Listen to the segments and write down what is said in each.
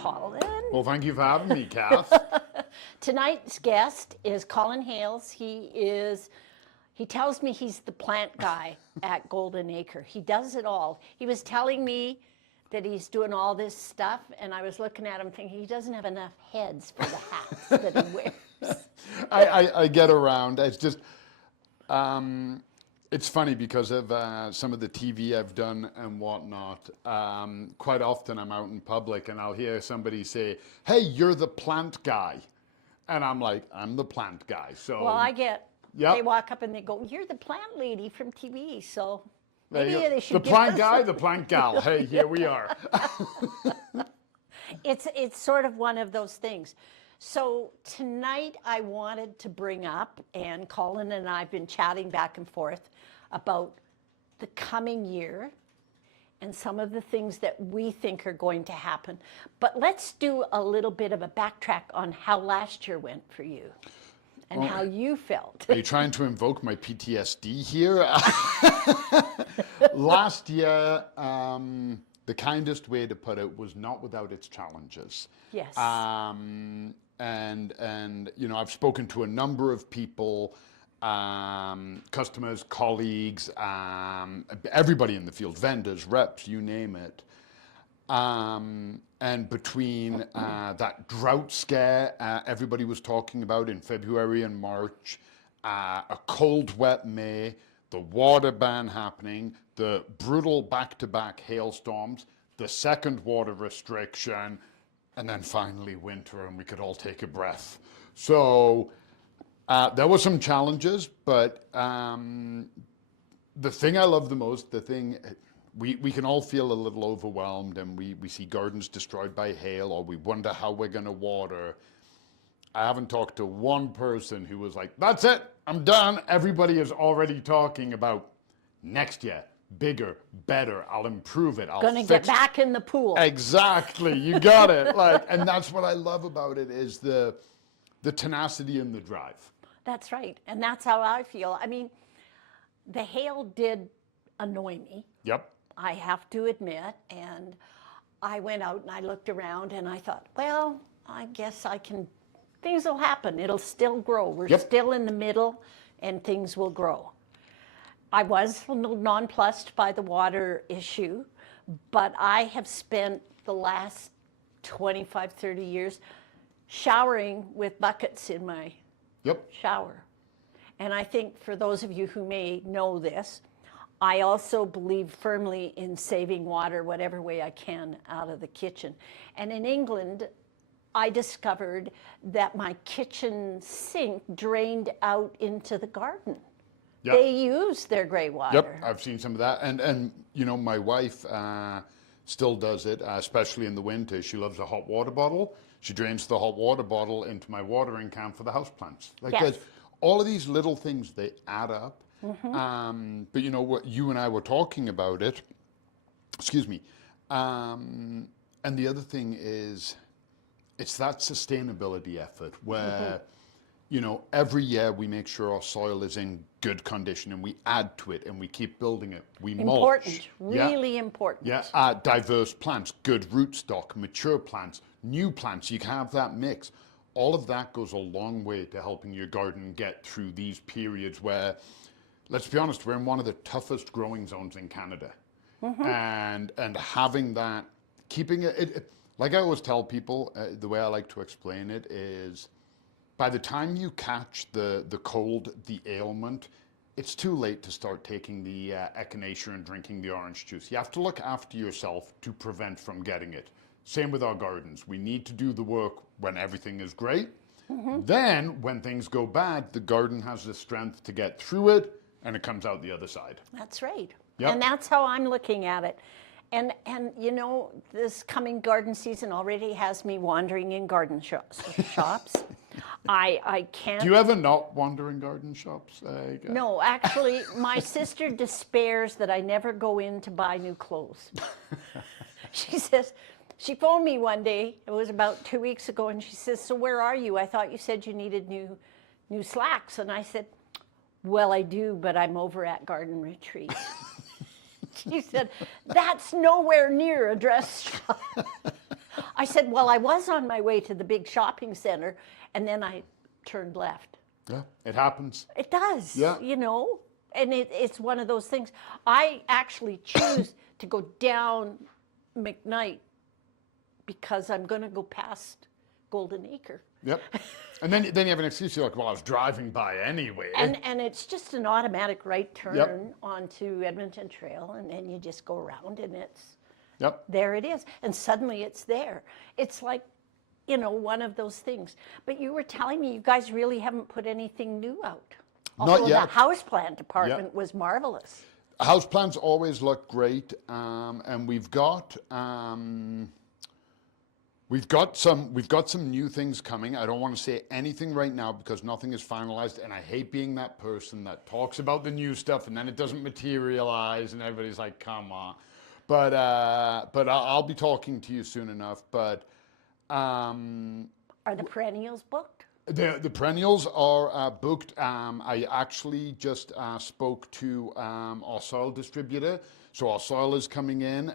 Colin. Well, thank you for having me, Kath. Tonight's guest is Colin Hayles. He tells me he's the plant guy at Golden Acre. He does it all. He was telling me that he's doing all this stuff, and I was looking at him thinking he doesn't have enough heads for the hats that he wears. I get around. It's just, it's funny because of some of the TV I've done and whatnot. Quite often I'm out in public and I'll hear somebody say, "Hey, you're the plant guy." And I'm like, I'm the plant guy. So well, they walk up and they go, "You're the plant lady from TV." So maybe they should the plant guy, the plant gal. Hey, here we are. It's sort of one of those things. So tonight I wanted to bring up, and Colin and I have been chatting back and forth about the coming year and some of the things that we think are going to happen. But let's do a little bit of a backtrack on how last year went for you and how you felt. Are you trying to invoke my PTSD here? Last year, the kindest way to put it was not without its challenges. Yes. And you know, I've spoken to a number of people, customers, colleagues, everybody in the field, vendors, reps, you name it. And between that drought scare everybody was talking about in February and March, a cold, wet May, the water ban happening, the brutal back-to-back hailstorms, the second water restriction, and then finally winter, and we could all take a breath. So there were some challenges, but the thing I love the most, we can all feel a little overwhelmed, and we see gardens destroyed by hail, or we wonder how we're going to water. I haven't talked to one person who was like, "That's it, I'm done." Everybody is already talking about next year. Bigger, better, I'll improve it, I'll Gonna get back in the pool. Exactly, you got it. And that's what I love about it, is the tenacity and the drive. That's right, and that's how I feel. I mean, the hail did annoy me. Yep. I have to admit, and I went out and I looked around and I thought, well, I guess things will happen. It'll still grow. We're still in the middle, and things will grow. I was a little nonplussed by the water issue, but I have spent the last 25, 30 years showering with buckets in my shower. And I think for those of you who may know this, I also believe firmly in saving water whatever way I can out of the kitchen. And in England, I discovered that my kitchen sink drained out into the garden. Yep. They use their gray water. Yep, I've seen some of that. And you know, my wife still does it, especially in the winter. She loves a hot water bottle. She drains the hot water bottle into my watering can for the houseplants. There's all of these little things, they add up. Mm-hmm. But you know what, you and I were talking about it. Excuse me. And the other thing is, it's that sustainability effort where, you know, every year we make sure our soil is in good condition, and we add to it, and we keep building it. We mulch. Really important. Yeah, diverse plants, good rootstock, mature plants, new plants. You can have that mix. All of that goes a long way to helping your garden get through these periods where, let's be honest, we're in one of the toughest growing zones in Canada. And having that, keeping it, like I always tell people, the way I like to explain it is, by the time you catch the cold, the ailment, it's too late to start taking the echinacea and drinking the orange juice. You have to look after yourself to prevent from getting it. Same with our gardens. We need to do the work when everything is great. Then, when things go bad, the garden has the strength to get through it, and it comes out the other side. That's right. Yep. And that's how I'm looking at it. And you know, this coming garden season already has me wandering in garden shops. I can't. Do you ever not wander in garden shops? No, actually, my sister despairs that I never go in to buy new clothes. She phoned me one day, it was about 2 weeks ago, and she says, "So where are you? I thought you said you needed new slacks." And I said, "Well, I do, but I'm over at Garden Retreat." She said, "That's nowhere near a dress shop." I said, well, I was on my way to the big shopping center, and then I turned left. Yeah, it happens. It does, Yeah. you know, and it's one of those things. I actually choose to go down McKnight because I'm going to go past Golden Acre. Yep. And then you have an excuse. You're like, well, I was driving by anyway. And it's just an automatic right turn Yep. onto Edmonton Trail, and then you just go around, and Yep. there it is. And suddenly it's there. It's like, you know, one of those things. But you were telling me you guys really haven't put anything new out. Although yet. the houseplant department was marvelous. Houseplants always look great, and we've got some new things coming. I don't want to say anything right now because nothing is finalized, and I hate being that person that talks about the new stuff and then it doesn't materialize, and everybody's like, "Come on." But I'll be talking to you soon enough. But Are the perennials booked? the perennials are booked. I actually just spoke to our soil distributor, so our soil is coming in.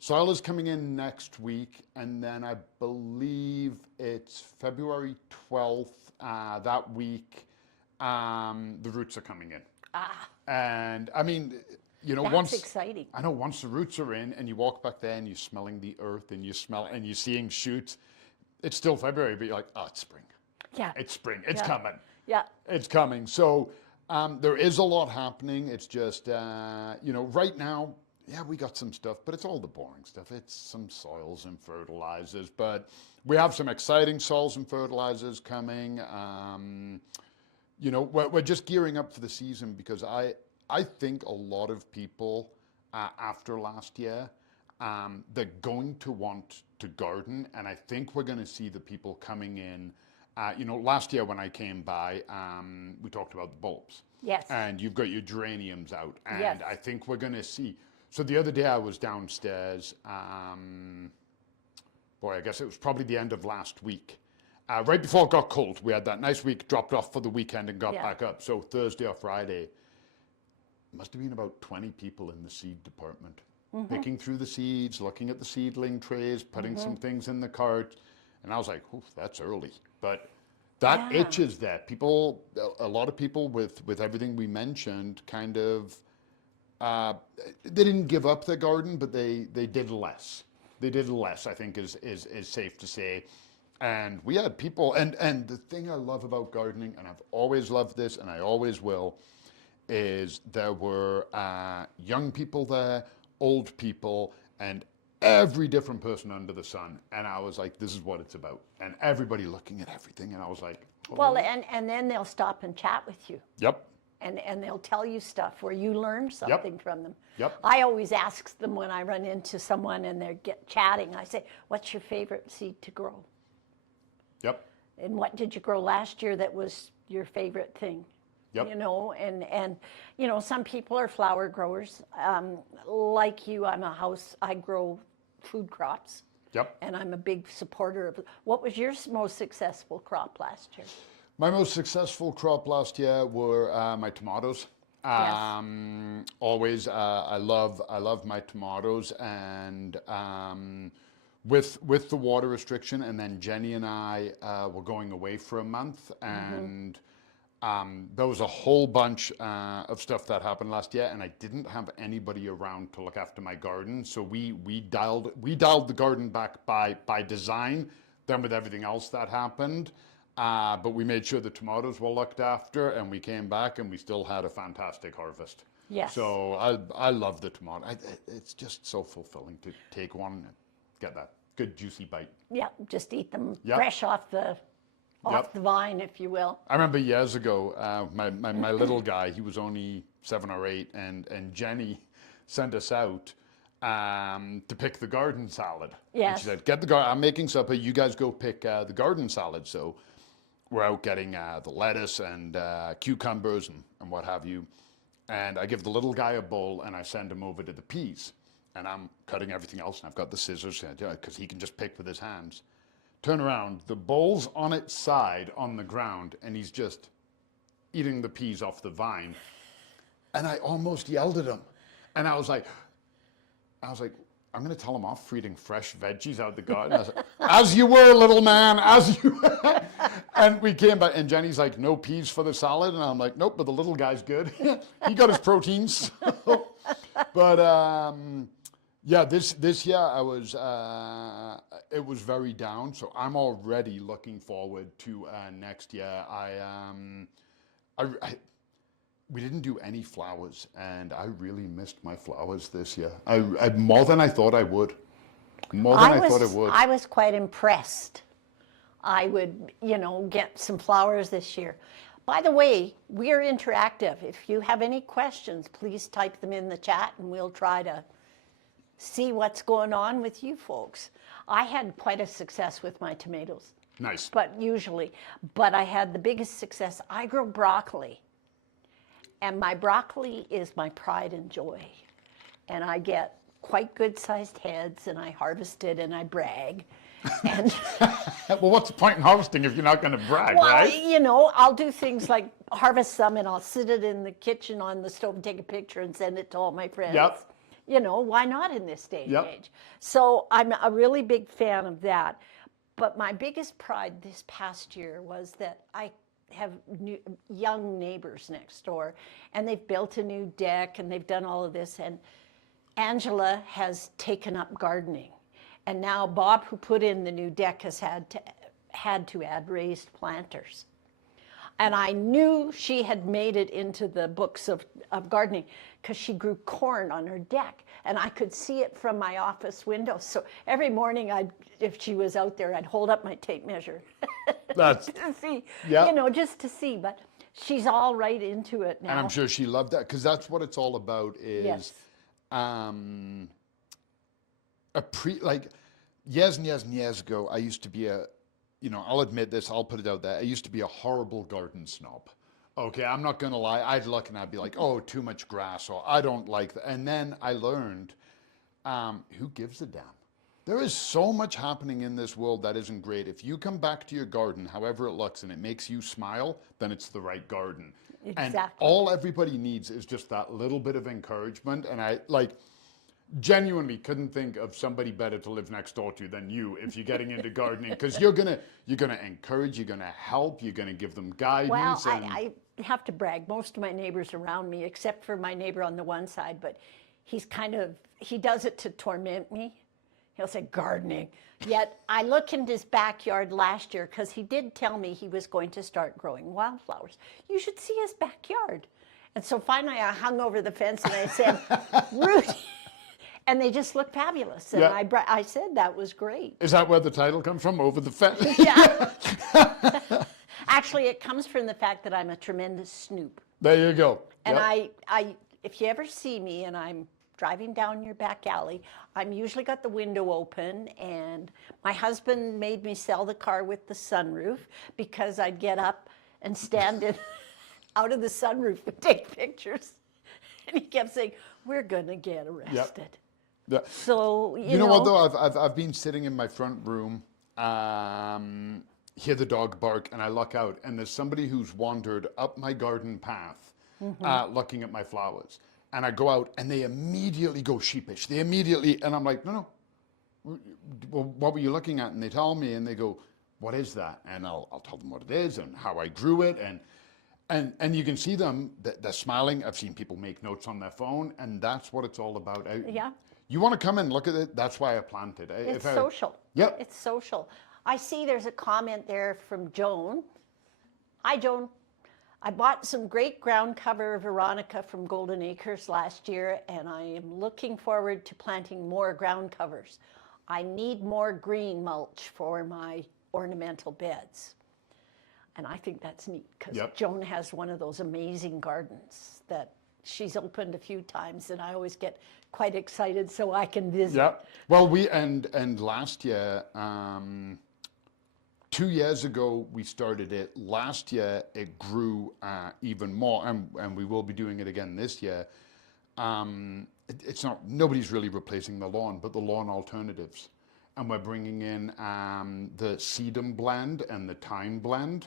Soil is coming in next week, and then I believe it's February 12th that week. The roots are coming in. And I mean, you know, That's exciting. I know once the roots are in, and you walk back there, and you're smelling the earth, and you're seeing shoots. It's still February, but you're like, oh, it's spring. Yeah. It's spring. It's Yeah. coming. Yeah. It's coming. So there is a lot happening. It's just, you know, right now, yeah, we got some stuff, but it's all the boring stuff. It's some soils and fertilizers, but we have some exciting soils and fertilizers coming. You know, we're just gearing up for the season because I think a lot of people after last year, they're going to want to garden, and I think we're going to see the people coming in. You know, last year when I came by, we talked about the bulbs. Yes. And you've got your geraniums out, and Yes. I think we're going to see. So the other day I was downstairs, boy, I guess it was probably the end of last week. Right before it got cold, we had that nice week, dropped off for the weekend and got back up. So Thursday or Friday, must have been about 20 people in the seed department, picking through the seeds, looking at the seedling trays, putting some things in the cart. And I was like, oof, that's early. But that itch is there. People, a lot of people with everything we mentioned kind of, they didn't give up their garden, but they did less. They did less, I think is safe to say. And we had people, and the thing I love about gardening, and I've always loved this, and I always will, is there were young people there, old people, and every different person under the sun. And I was like, this is what it's about. And everybody looking at everything, and I was like, oh. Well, and then they'll stop and chat with you. Yep. And they'll tell you stuff where you learn something from them. Yep. I always ask them when I run into someone and they're chatting, I say, what's your favorite seed to grow? Yep. And what did you grow last year that was your favorite thing? Yep. You know, and you know, some people are flower growers. Like you, I grow food crops. Yep. And I'm a big supporter of. What was your most successful crop last year? My most successful crop last year were my tomatoes. Always, I love my tomatoes, and with the water restriction, and then Jenny and I were going away for a month, and there was a whole bunch of stuff that happened last year, and I didn't have anybody around to look after my garden, so we dialed the garden back by design. Then with everything else that happened. But we made sure the tomatoes were looked after, and we came back and we still had a fantastic harvest. Yes. So I love the tomato. It's just so fulfilling to take one and get that good juicy bite. Yeah, just eat them Yep. fresh off the vine, if you will. I remember years ago, my little guy, he was only 7 or 8, and Jenny sent us out to pick the garden salad. Yes. And she said, "Get the garden. I'm making supper. You guys go pick the garden salad." So we're out getting the lettuce and cucumbers and what have you. And I give the little guy a bowl, and I send him over to the peas. And I'm cutting everything else, and I've got the scissors because he can just pick with his hands. Turn around, the bowl's on its side on the ground, and he's just eating the peas off the vine. And I almost yelled at him. And I was like, I'm going to tell him off for eating fresh veggies out the garden. I was like, as you were, little man, as you were. And we came back, and Jenny's like, no peas for the salad. And I'm like, nope, but the little guy's good. He got his proteins. But yeah, this year I was, it was very down. So I'm already looking forward to next year. We didn't do any flowers, and I really missed my flowers this year. I more than I thought I would. More than I thought I would. I was quite impressed. I would, get some flowers this year. By the way, we're interactive. If you have any questions, please type them in the chat, and we'll try to see what's going on with you folks. I had quite a success with my tomatoes. Nice. But I had the biggest success. I grow broccoli. And my broccoli is my pride and joy. And I get quite good-sized heads, and I harvest it, and I brag. And well, what's the point in harvesting if you're not going to brag, right? I'll do things like harvest some, and I'll sit it in the kitchen on the stove and take a picture and send it to all my friends. Yep. Why not in this day and Yep. age? So I'm a really big fan of that. But my biggest pride this past year was that I have young neighbors next door, and they've built a new deck, and they've done all of this, and Angela has taken up gardening, and now Bob, who put in the new deck, has had to add raised planters. And I knew she had made it into the books of gardening because she grew corn on her deck, and I could see it from my office window. So every morning, if she was out there, I'd hold up my tape measure That's to see, yeah. just to see. But she's all right into it now. And I'm sure she loved that, because that's what it's all about. Is Yes. Years and years and years ago, I used to be I'll admit this, I'll put it out there. I used to be a horrible garden snob. Okay, I'm not gonna lie. I'd look and I'd be like, oh, too much grass, or I don't like that. And then I learned, who gives a damn? There is so much happening in this world that isn't great. If you come back to your garden, however it looks, and it makes you smile, then it's the right garden. Exactly. And all everybody needs is just that little bit of encouragement. And I genuinely couldn't think of somebody better to live next door to than you if you're getting into gardening, because you're gonna encourage, you're gonna help, you're gonna give them guidance. Well, I have to brag. Most of my neighbors around me, except for my neighbor on the one side, but he does it to torment me. He'll say gardening. Yet I looked in his backyard last year, because he did tell me he was going to start growing wildflowers. You should see his backyard. And so finally I hung over the fence and I said, Rudy. And they just look fabulous. And Yeah. I said that was great. Is that where the title comes from? Over the fence? Yeah. Actually, it comes from the fact that I'm a tremendous snoop. There you go. And Yep. if you ever see me and I'm driving down your back alley, I'm usually got the window open, and my husband made me sell the car with the sunroof because I'd get up and stand out of the sunroof and take pictures. And he kept saying, we're going to get arrested. Yeah. So, You know what, though? I've been sitting in my front room, hear the dog bark, and I look out, and there's somebody who's wandered up my garden path, looking at my flowers. And I go out, and they immediately go sheepish. And I'm like, no. Well, what were you looking at? And they tell me, and they go, what is that? And I'll tell them what it is and how I grew it. And you can see them, they're smiling. I've seen people make notes on their phone, and that's what it's all about. Yeah. You want to come and look at it? That's why I planted. It's social. Yep. It's social. I see there's a comment there from Joan. Hi, Joan. I bought some great ground cover Veronica from Golden Acres last year, and I am looking forward to planting more ground covers. I need more green mulch for my ornamental beds. And I think that's neat, because Yep. Joan has one of those amazing gardens that she's opened a few times, and I always get quite excited so I can visit. Yeah. Well, and last year, 2 years ago, we started it. Last year, it grew even more, and we will be doing it again this year. It's not, nobody's really replacing the lawn, but the lawn alternatives. And we're bringing in the sedum blend and the thyme blend,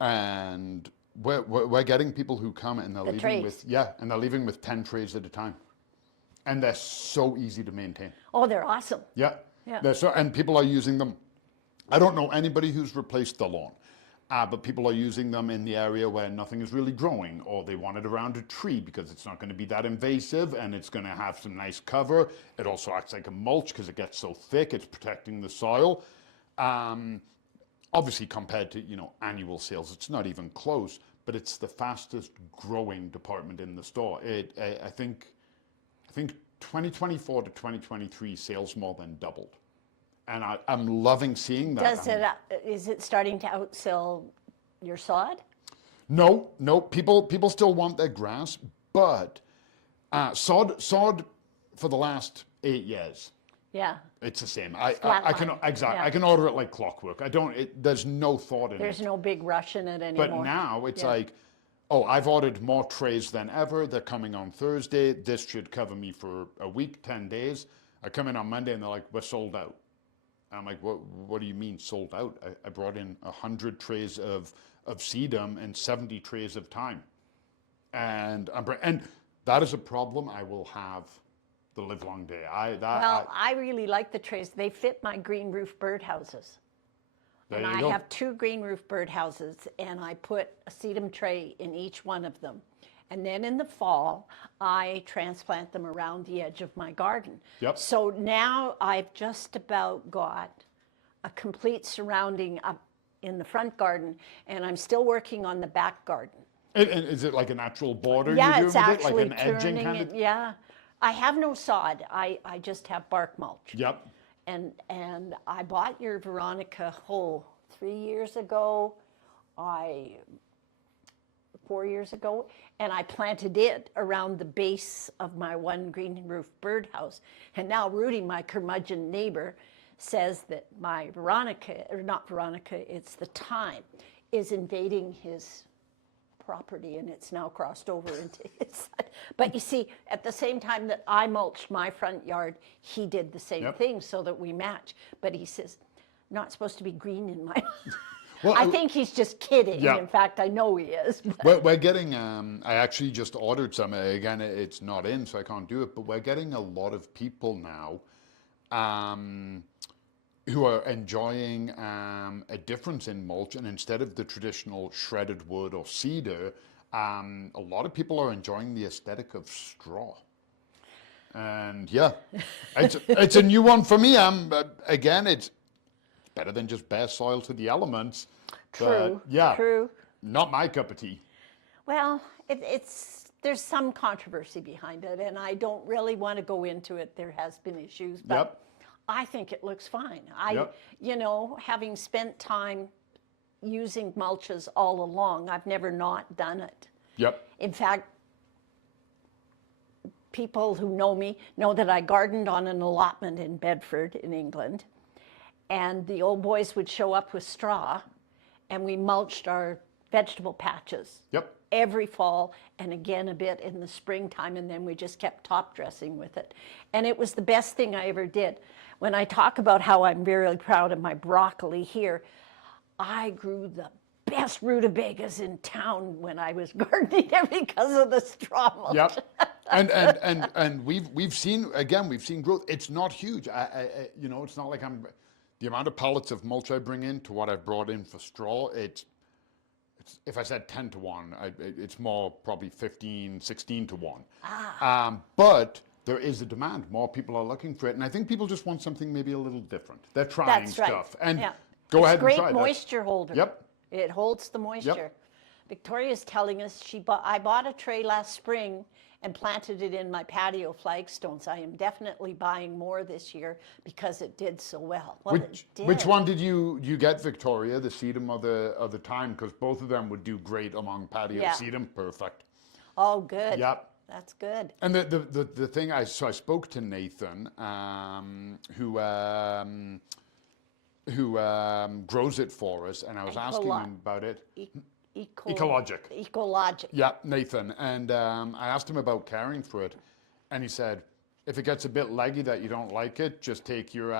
and we're getting people who come and they're leaving trays. with 10 trays at a time. And they're so easy to maintain. Oh, they're awesome. Yeah. Yeah. And people are using them. I don't know anybody who's replaced the lawn, but people are using them in the area where nothing is really growing, or they want it around a tree because it's not going to be that invasive and it's going to have some nice cover. It also acts like a mulch because it gets so thick, it's protecting the soil. Obviously, compared to annual sales, it's not even close, but it's the fastest growing department in the store. I think 2024 to 2023 sales more than doubled. And I'm loving seeing that. Is it starting to outsell your sod? No. People still want their grass, but sod for the last 8 years. Yeah. It's the same. I can order it like clockwork. There's no thought in it. There's no big rush in it anymore. But now it's like, oh, I've ordered more trays than ever. They're coming on Thursday. This should cover me for a week, 10 days. I come in on Monday and they're like, we're sold out. I'm like, what do you mean sold out? I brought in 100 trays of sedum and 70 trays of thyme. And that is a problem I will have the live long day. I really like the trays. They fit my green roof birdhouses. And I have 2 green roof birdhouses, and I put a sedum tray in each one of them. And then in the fall, I transplant them around the edge of my garden. Yep. So now I've just about got a complete surrounding up in the front garden, and I'm still working on the back garden. And is it like a natural border? Yeah, you're it's doing with actually it? Like an edging turning kind it. of? Yeah, I have no sod. I just have bark mulch. Yep. And I bought your Veronica 3 years ago. 4 years ago, and I planted it around the base of my one green roof birdhouse. And now Rudy, my curmudgeon neighbor, says that my it's the thyme, is invading his property, and it's now crossed over into his side. But you see, at the same time that I mulched my front yard, he did the same thing so that we match. But he says, not supposed to be green in my Well, I think he's just kidding. Yeah. In fact, I know he is. We're getting, I actually just ordered some. Again, it's not in, so I can't do it. But we're getting a lot of people now who are enjoying a difference in mulch. And instead of the traditional shredded wood or cedar, a lot of people are enjoying the aesthetic of straw. And yeah, it's a new one for me. Again, it's better than just bare soil to the elements. True. But yeah. True. Not my cup of tea. Well, there's some controversy behind it, and I don't really want to go into it. There has been issues, but I think it looks fine. Having spent time using mulches all along, I've never not done it. Yep. In fact, people who know me know that I gardened on an allotment in Bedford, in England. And the old boys would show up with straw, and we mulched our vegetable patches every fall, and again a bit in the springtime, and then we just kept top dressing with it. And it was the best thing I ever did. When I talk about how I'm very proud of my broccoli here, I grew the best rutabagas in town when I was gardening there because of the straw mulch. Yep. And we've seen growth. It's not huge. It's not like the amount of pallets of mulch I bring in to what I've brought in for straw, it's if I said 10 to 1, it's more probably 15, 16 to 1. But there is a demand. More people are looking for it. And I think people just want something maybe a little different. They're trying stuff. And go ahead and try it. It's a great moisture holder. Yep. It holds the moisture. Yep. Victoria's telling us I bought a tray last spring and planted it in my patio flagstones. I am definitely buying more this year because it did so well. Which one did you get, Victoria? The sedum or the thyme? Because both of them would do great among patio sedum. Perfect. Oh, good. Yep. That's good. And the thing I spoke to Nathan, who grows it for us, and I was asking him about it. Ecologic. Yeah, Nathan. And I asked him about caring for it, and he said, if it gets a bit leggy that you don't like it, just take your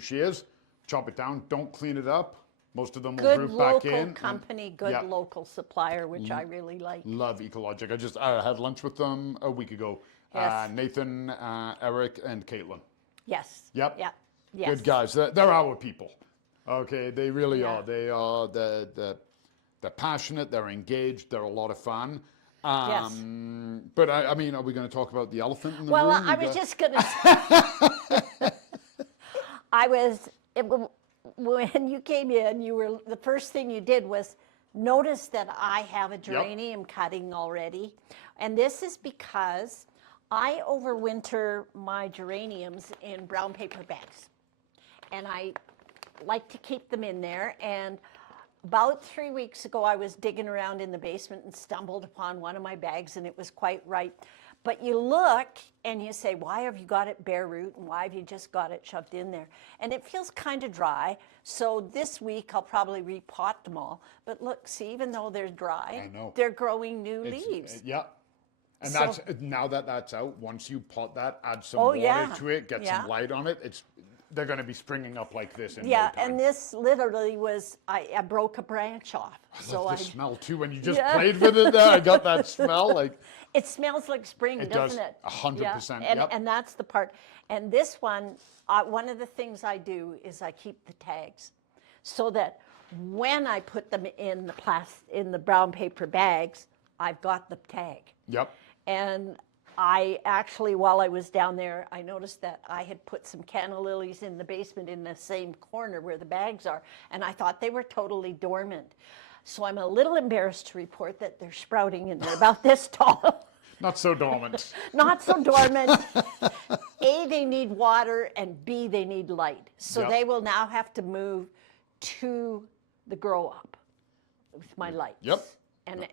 shears, chop it down, don't clean it up. Most of them will root back in. Good local company, local supplier, which I really like. Love Ecologic. I had lunch with them a week ago, Yes. Nathan, Eric, and Caitlin. Yes. Yep. Yeah. Yes. Good guys. They're our people. Okay, they really Yeah. are. They're passionate. They're engaged. They're a lot of fun. Yes. But I mean, are we going to talk about the elephant in the Well, room? I was just going to. When you came in, the first thing you did was notice that I have a geranium cutting already, and this is because I overwinter my geraniums in brown paper bags, and I like to keep them in there. And about 3 weeks ago, I was digging around in the basement and stumbled upon one of my bags, and it was quite ripe. But you look and you say, why have you got it bare root, and why have you just got it shoved in there? And it feels kind of dry. So this week I'll probably repot them all. But look, see, even though they're dry, they're growing new leaves. Yeah. And So- that's now that that's out. Once you pot that, add some water to it, get some light on it. They're going to be springing up like this in no time. And this literally was, I broke a branch off. I love the smell too. When you just played with it there, I got that smell. Like it smells like spring, doesn't it? 100%. And that's the part. And this one of the things I do is I keep the tags, so that when I put them in the brown paper bags, I've got the tag. Yep. And I actually, while I was down there, I noticed that I had put some canna lilies in the basement in the same corner where the bags are, and I thought they were totally dormant. So I'm a little embarrassed to report that they're sprouting and they're about this tall. Not so dormant. Not so dormant. A, they need water, and B, they need light. So they will now have to move to the grow up with my lights. Yep.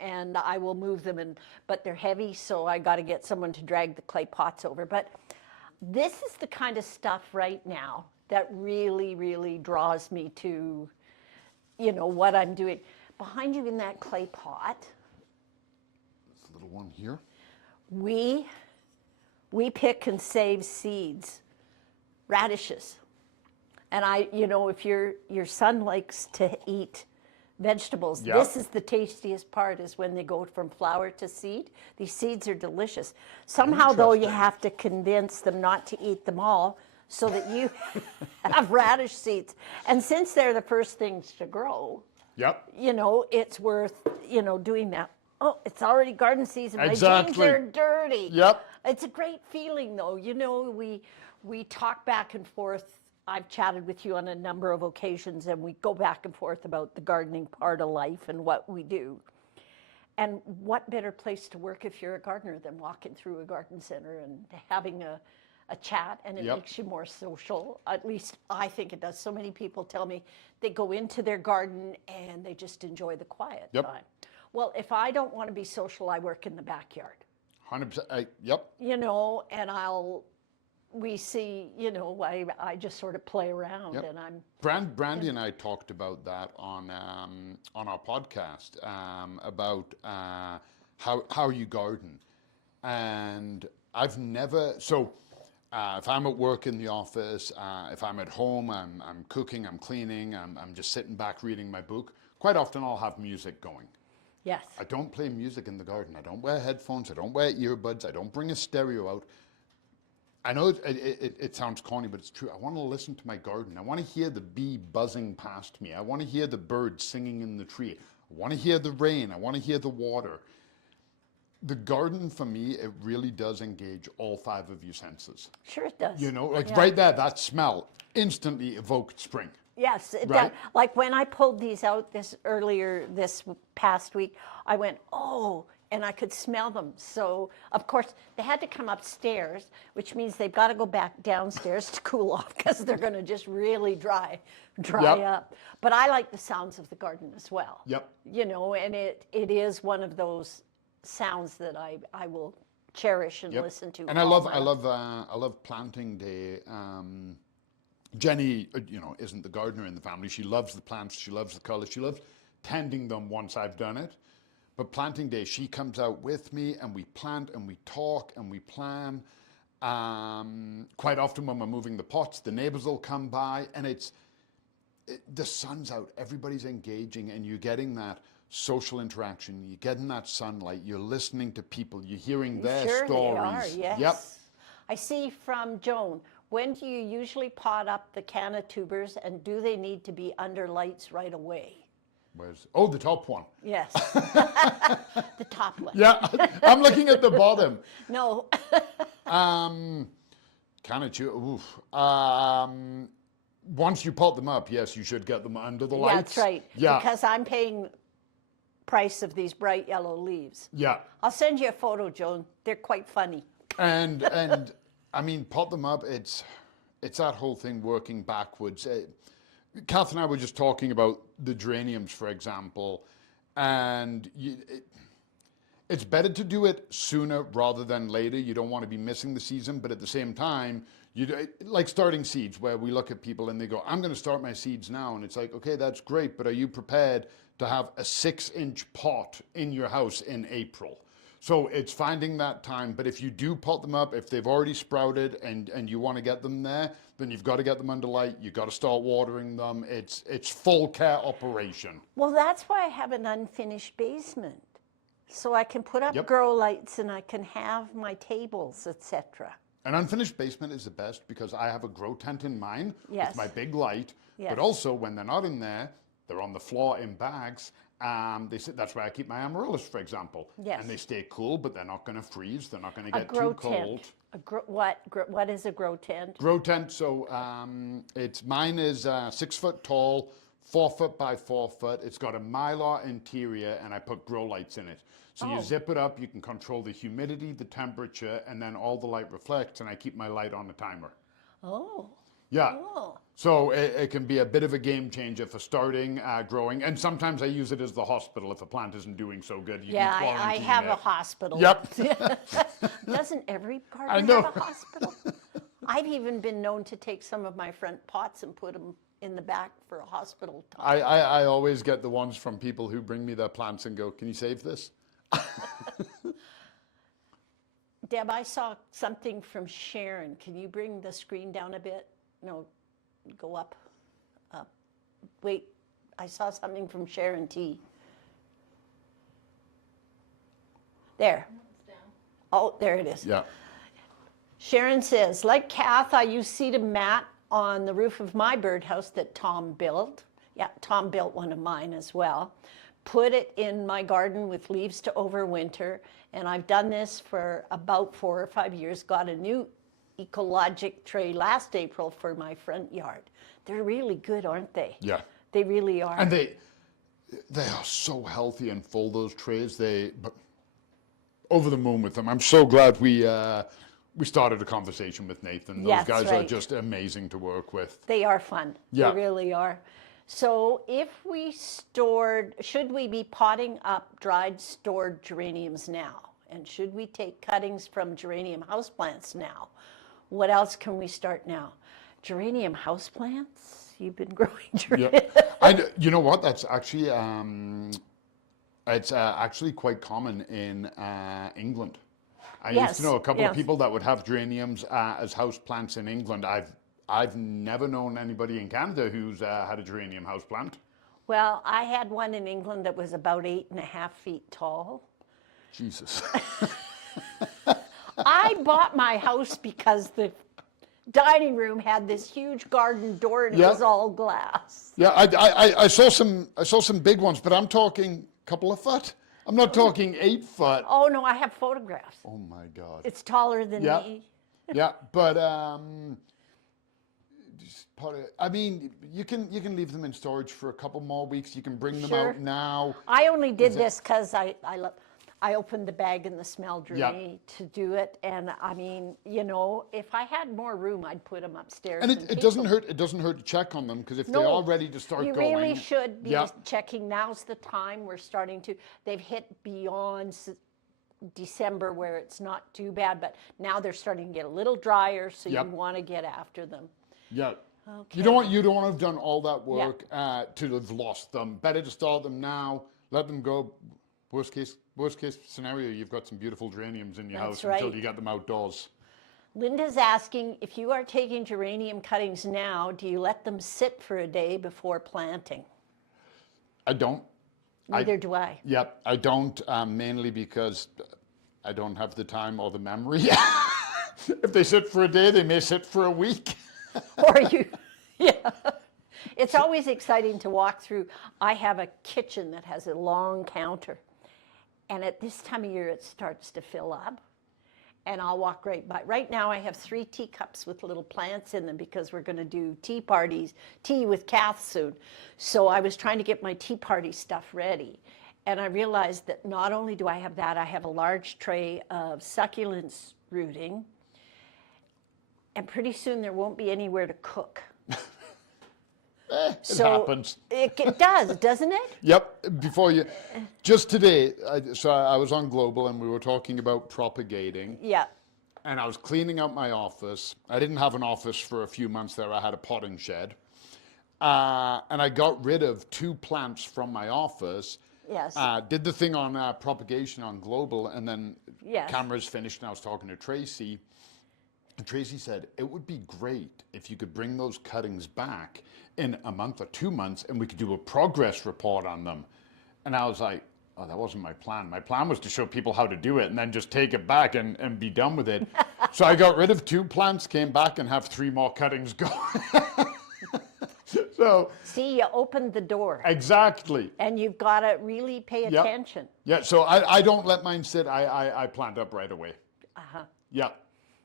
And I will move them, but they're heavy, so I got to get someone to drag the clay pots over. But this is the kind of stuff right now that really, really draws me to, what I'm doing. Behind you in that clay pot, This little one here. we pick and save seeds, radishes. And if your son likes to eat vegetables, this is the tastiest part, is when they go from flower to seed. These seeds are delicious. Somehow, though, you have to convince them not to eat them all so that you have radish seeds. And since they're the first things to grow, it's worth, doing that. Oh, it's already garden season. Exactly. My jeans are dirty. Yep. It's a great feeling, though. We talk back and forth. I've chatted with you on a number of occasions, and we go back and forth about the gardening part of life and what we do. And what better place to work if you're a gardener than walking through a garden center and having a chat, and it makes you more social. At least I think it does. So many people tell me they go into their garden and they just enjoy the quiet time. Well, if I don't want to be social, I work in the backyard. 100%. Yep. And we see, I just sort of play around, and I'm. Brandy and I talked about that on our podcast about how you garden, and I've never if I'm at work in the office, if I'm at home, I'm cooking, I'm cleaning, I'm just sitting back reading my book. Quite often I'll have music going. Yes. I don't play music in the garden. I don't wear headphones. I don't wear earbuds. I don't bring a stereo out. I know it sounds corny, but it's true. I want to listen to my garden. I want to hear the bee buzzing past me. I want to hear the birds singing in the tree. I want to hear the rain. I want to hear the water. The garden, for me, it really does engage all 5 of your senses. Sure it does. Right there, that smell instantly evoked spring. Yes, it does. Like when I pulled these out this past week, I went, oh, and I could smell them. So, of course, they had to come upstairs, which means they've got to go back downstairs to cool off, because they're going to just really dry up. But I like the sounds of the garden as well. Yep. And it is one of those sounds that I will cherish and listen to. And I love planting day. Jenny, isn't the gardener in the family. She loves the plants. She loves the colors. She loves tending them once I've done it. But planting day, she comes out with me, and we plant and we talk and we plan. Quite often when we're moving the pots, the neighbors will come by, and the sun's out, everybody's engaging, and you're getting that social interaction. You're getting that sunlight. You're listening to people. You're hearing their Sure stories. they are, yes. Yep. I see from Joan, when do you usually pot up the canna tubers and do they need to be under lights right away? Oh, the top one. Yes, the top one. Yeah, I'm looking at the bottom. No, Once you pot them up, yes, you should get them under the lights. that's right. Yeah. Because I'm paying price of these bright yellow leaves. Yeah. I'll send you a photo, Joan. They're quite funny. And I mean, pot them up. It's that whole thing working backwards. Kath and I were just talking about the geraniums, for example, and it's better to do it sooner rather than later. You don't want to be missing the season, but at the same time, like starting seeds, where we look at people and they go, I'm going to start my seeds now. And it's like, okay, that's great, but are you prepared to have a 6-inch pot in your house in April? So it's finding that time. But if you do pot them up, if they've already sprouted and you want to get them there, then you've got to get them under light. You've got to start watering them. It's full care operation. Well, that's why I have an unfinished basement. So I can put up grow lights and I can have my tables, etc. An unfinished basement is the best because I have a grow tent in mine with my big light. Yes. But also when they're not in there, they're on the floor in bags. That's where I keep my amaryllis, for example. Yes. And they stay cool, but they're not going to freeze. They're not going to get too cold. What is a grow tent? Grow tent. So mine is 6 foot tall, 4 foot by 4 foot. It's got a mylar interior, and I put grow lights in it. So you zip it up. You can control the humidity, the temperature, and then all the light reflects. And I keep my light on the timer. Oh. Yeah. Oh. So it can be a bit of a game changer for starting growing. And sometimes I use it as the hospital if a plant isn't doing so good. You can I quarantine have it. a hospital. Yep. Doesn't every gardener have a hospital? I've even been known to take some of my front pots and put them in the back for a hospital time. I always get the ones from people who bring me their plants and go, can you save this? Deb, I saw something from Sharon. Can you bring the screen down a bit? No, go up. Up. Wait, I saw something from Sharon T. There. Oh, there it is. Yeah. Sharon says, like Kath, I use sedum mat on the roof of my birdhouse that Tom built. Yeah, Tom built one of mine as well. Put it in my garden with leaves to overwinter, and I've done this for about 4 or 5 years. Got a new ecologic tray last April for my front yard. They're really good, aren't they? Yeah. They really are. And they are so healthy and full, those trays. But over the moon with them. I'm so glad we started a conversation with Nathan. Those guys are just amazing to work with. They are fun. Yeah. They really are. So if we should we be potting up dried stored geraniums now? And should we take cuttings from geranium houseplants now? What else can we start now? Geranium houseplants? You've been growing geranium. Yeah. You know what? That's actually it's actually quite common in England. I used to know a couple of people that would have geraniums as houseplants in England. I've never known anybody in Canada who's had a geranium houseplant. Well, I had one in England that was about 8.5 feet tall. Jesus. I bought my house because the dining room had this huge garden door and it was all glass. Yeah, I saw some big ones, but I'm talking a couple of foot. I'm not talking 8 foot. Oh no, I have photographs. Oh my God. It's taller than me. Yeah, but I mean, you can leave them in storage for a couple more weeks. You can bring them out now. I only did this because I opened the bag and the smell drew me to do it. And I mean, you know, if I had more room, I'd put them upstairs. And it doesn't hurt. It doesn't hurt to check on them because if they're all ready to start you going, really should be checking. Now's the time. We're starting to. They've hit beyond December where it's not too bad, but now they're starting to get a little drier, so you want to get after them. Yeah. Okay. You don't want to have done all that work to have lost them. Better to start them now. Let them go. Worst case scenario, you've got some beautiful geraniums in your house until you get them outdoors. Linda's asking, if you are taking geranium cuttings now, do you let them sit for a day before planting? I don't. Neither do I. Yep, I don't, mainly because I don't have the time or the memory. If they sit for a day, they may sit for a week. Or you, yeah. It's always exciting to walk through. I have a kitchen that has a long counter. And at this time of year, it starts to fill up. And I'll walk right by. Right now, I have 3 teacups with little plants in them because we're going to do tea with Kath soon. So I was trying to get my tea party stuff ready. And I realized that not only do I have that, I have a large tray of succulents rooting. And pretty soon there won't be anywhere to cook. It happens. It does, doesn't it? Yep. Just today, I was on Global and we were talking about propagating. Yeah. And I was cleaning out my office. I didn't have an office for a few months there. I had a potting shed. And I got rid of 2 plants from my office. Yes. Did the thing on propagation on Global, and then Yes. cameras finished and I was talking to Tracy. And Tracy said, it would be great if you could bring those cuttings back in a month or 2 months and we could do a progress report on them. And I was like, oh, that wasn't my plan. My plan was to show people how to do it and then just take it back and be done with it. So I got rid of 2 plants, came back and have 3 more cuttings going. So See, you opened the door. exactly. And you've got to really pay Yep. attention. Yeah, so I don't let mine sit. I plant up right away. Uh-huh. Yeah.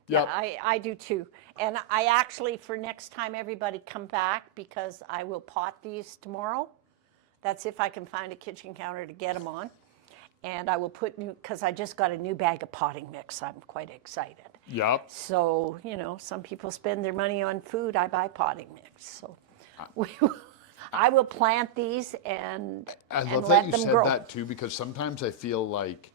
Yeah, Yep. I do too. And I actually, for next time everybody come back, because I will pot these tomorrow. That's if I can find a kitchen counter to get them on. And I will put because I just got a new bag of potting mix. I'm quite excited. Yep. So, some people spend their money on food. I buy potting mix. So I will plant these and I and love let that you them said grow. that too, because sometimes I feel like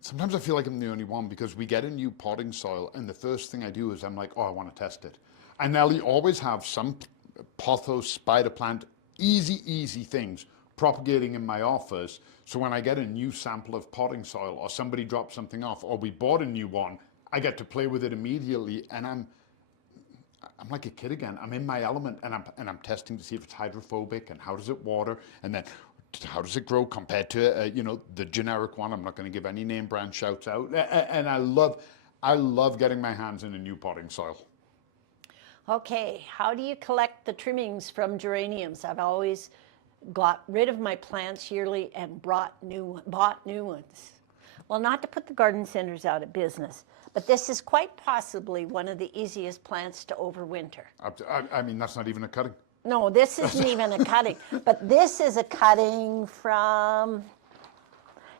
sometimes I feel like I'm the only one, because we get a new potting soil and the first thing I do is I'm like, oh, I want to test it. I nearly always have some pothos, spider plant, easy things propagating in my office. So when I get a new sample of potting soil or somebody drops something off or we bought a new one, I get to play with it immediately, and I'm like a kid again. I'm in my element, and I'm testing to see if it's hydrophobic and how does it water, and then how does it grow compared to the generic one. I'm not going to give any name brand shouts out. And I love getting my hands in a new potting soil. Okay, how do you collect the trimmings from geraniums? I've always got rid of my plants yearly and bought new ones. Well, not to put the garden centers out of business, but this is quite possibly one of the easiest plants to overwinter. I mean, that's not even a cutting. No, this isn't even a cutting, but this is a cutting from,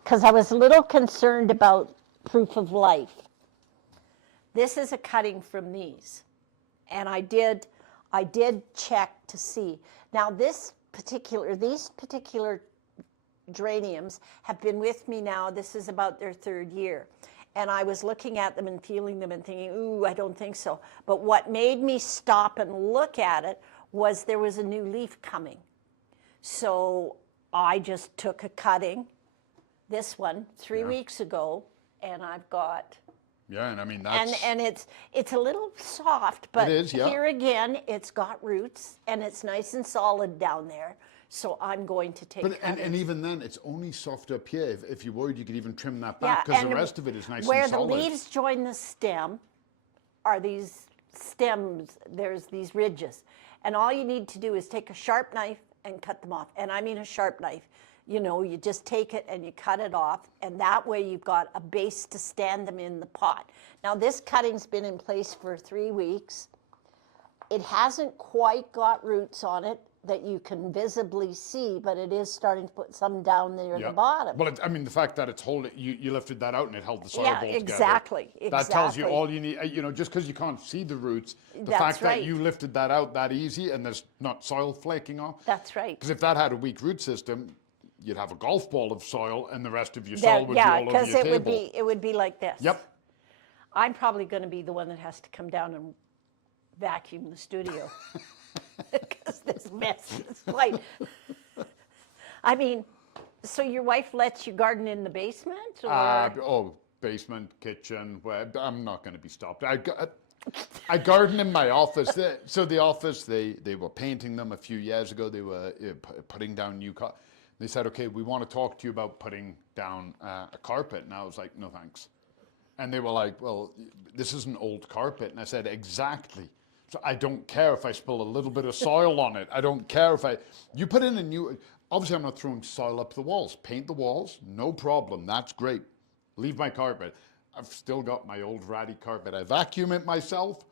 because I was a little concerned about proof of life. This is a cutting from these, and I did check to see. Now these particular geraniums have been with me now. This is about their 3rd year. And I was looking at them and feeling them and thinking, ooh, I don't think so. But what made me stop and look at it was there was a new leaf coming. So I just took a cutting, this one, 3 weeks ago, and I've got... Yeah, and I mean, that's... And it's a little soft, but it is, yeah. Here again, it's got roots, and it's nice and solid down there. So I'm going to take and even then, it's only soft up here. If you're worried, you could even trim that Yeah, back, because and the rest of it is nice where and solid. the leaves join the stem are these stems, there's these ridges. And all you need to do is take a sharp knife and cut them off. And I mean a sharp knife. You just take it and you cut it off, and that way you've got a base to stand them in the pot. Now this cutting's been in place for 3 weeks. It hasn't quite got roots on it that you can visibly see, but it is starting to put some down there at the bottom. Well, the fact that it's holding, you lifted that out and it held the soil Yeah, ball together. exactly. That tells you all you need. Just because you can't see the roots, the That's fact right. that you lifted that out that easy and there's not soil flaking off. That's right. Because if that had a weak root system, you'd have a golf ball of soil and the rest of your soil would be all over your because table. it would be like this. Yep. I'm probably going to be the one that has to come down and vacuum the studio because this mess is quite. I mean, so your wife lets you garden in the basement, or? Basement, kitchen. Well, I'm not going to be stopped. I garden in my office. So the office, they were painting them a few years ago. They were putting down new They said, okay, we want to talk to you about putting down a carpet. And I was like, no, thanks. And they were like, well, this is an old carpet. And I said, exactly. So I don't care if I spill a little bit of soil on it. I don't care if you put in a new, obviously I'm not throwing soil up the walls. Paint the walls, no problem. That's great. Leave my carpet. I've still got my old ratty carpet. I vacuum it myself.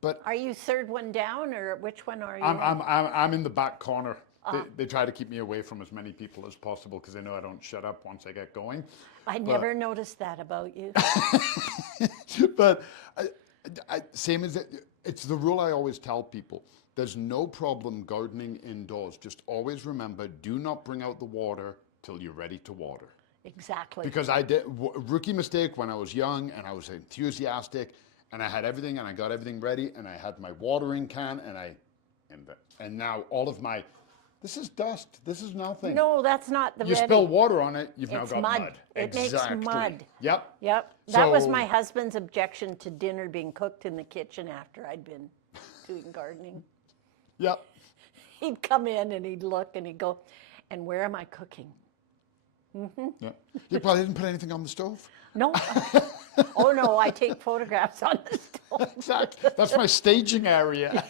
But Are you third one down, or which one are you? I'm in the back corner. They try to keep me away from as many people as possible because they know I don't shut up once I get going. I never noticed that about you. But same as it's the rule I always tell people. There's no problem gardening indoors. Just always remember, do not bring out the water till you're ready to water. Exactly. Because I did rookie mistake when I was young and I was enthusiastic and I had everything and I got everything ready and I had my watering can and now all of my, this is dust. This is nothing. No, that's not the You ready. spill water on it, you've now It's got mud. It Exactly. makes mud. Yep. Yep. That was So- my husband's objection to dinner being cooked in the kitchen after I'd been doing gardening. Yep. He'd come in and he'd look and he'd go, and where am I cooking? Yeah. You probably didn't put anything on the stove. No. Oh no, I take photographs on the stove. Exactly. That's my staging area.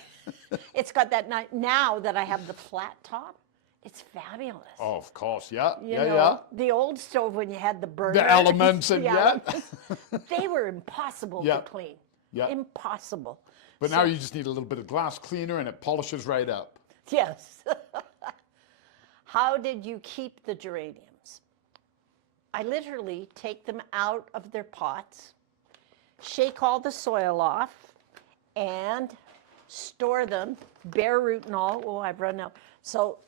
It's got that now that I have the flat top, it's fabulous. Oh, of course. Yeah. You know, the old stove when you had the burner. The elements and the yeah. elements, they were impossible Yeah. to clean. Yeah. Impossible. But now you just need a little bit of glass cleaner and it polishes right up. Yes. How did you keep the geraniums? I literally take them out of their pots, shake all the soil off, and store them, bare root and all. Oh, I've run out. So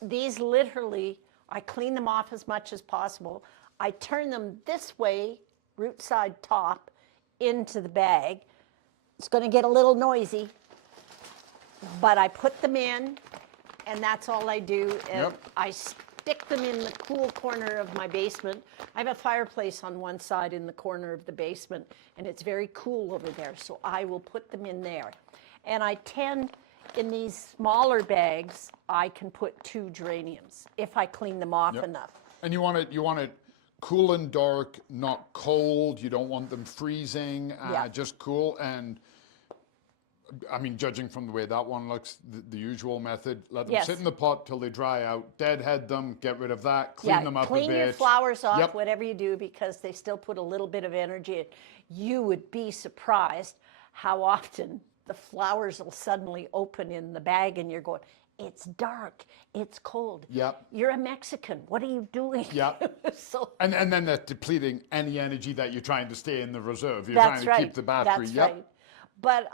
these literally, I clean them off as much as possible. I turn them this way, root side top, into the bag. It's going to get a little noisy, but I put them in, and that's all I do. And Yep. I stick them in the cool corner of my basement. I have a fireplace on one side in the corner of the basement, and it's very cool over there, so I will put them in there. And I tend, in these smaller bags, I can put 2 geraniums if I clean them off enough. And you want it cool and dark, not cold. You don't want them freezing, Yeah. just cool. And I mean, judging from the way that one looks, the usual method, let them Yes. sit in the pot till they dry out, deadhead them, get rid of that, clean them up a bit. Clean your flowers off, Yep. whatever you do, because they still put a little bit of energy in. You would be surprised how often the flowers will suddenly open in the bag and you're going, it's dark, it's cold. Yep. You're a Mexican, what are you doing? Yep. So And then that's depleting any energy that you're trying to stay in the reserve. You're that's trying right. to keep the battery. That's Yep. right. But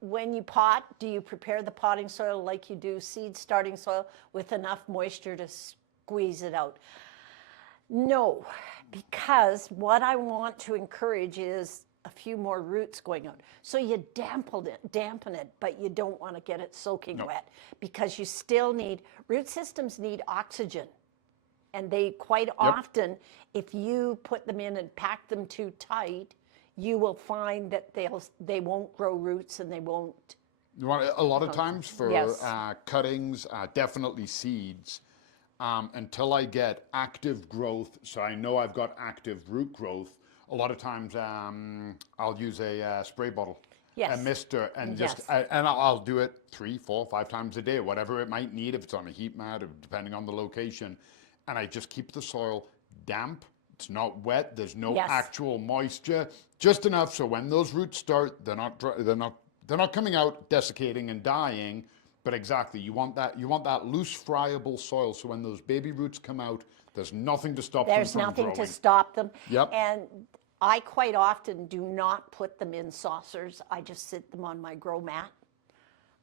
when you pot, do you prepare the potting soil like you do seed starting soil with enough moisture to squeeze it out? No, because what I want to encourage is a few more roots going out. So you dampen it, but you don't want to get it soaking wet because you still need, root systems need oxygen. And they quite often, if you put them in and pack them too tight, you will find that they won't grow roots and they won't. You want a lot of times for Yes. cuttings, definitely seeds. Until I get active growth, so I know I've got active root growth. A lot of times I'll use a spray bottle, Yes. a mister, and Yes. I'll do it 3, 4, 5 times a day, whatever it might need, if it's on a heat mat or depending on the location. And I just keep the soil damp. It's not wet. There's no Yes. actual moisture, just enough so when those roots start, they're not coming out desiccating and dying. But exactly, you want that loose, friable soil. So when those baby roots come out, there's nothing to stop There's them from nothing growing. to stop them. Yep. And I quite often do not put them in saucers. I just sit them on my grow mat.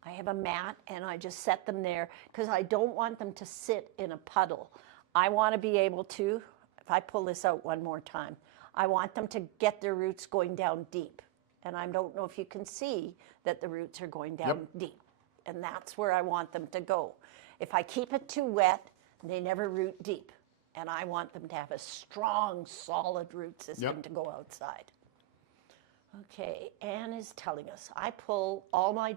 I have a mat and I just set them there because I don't want them to sit in a puddle. I want to be able to, if I pull this out one more time, I want them to get their roots going down deep. And I don't know if you can see that the roots are going down deep. And that's where I want them to go. If I keep it too wet, they never root deep. And I want them to have a strong, solid root system to go outside. Okay, Anne is telling us, I pull my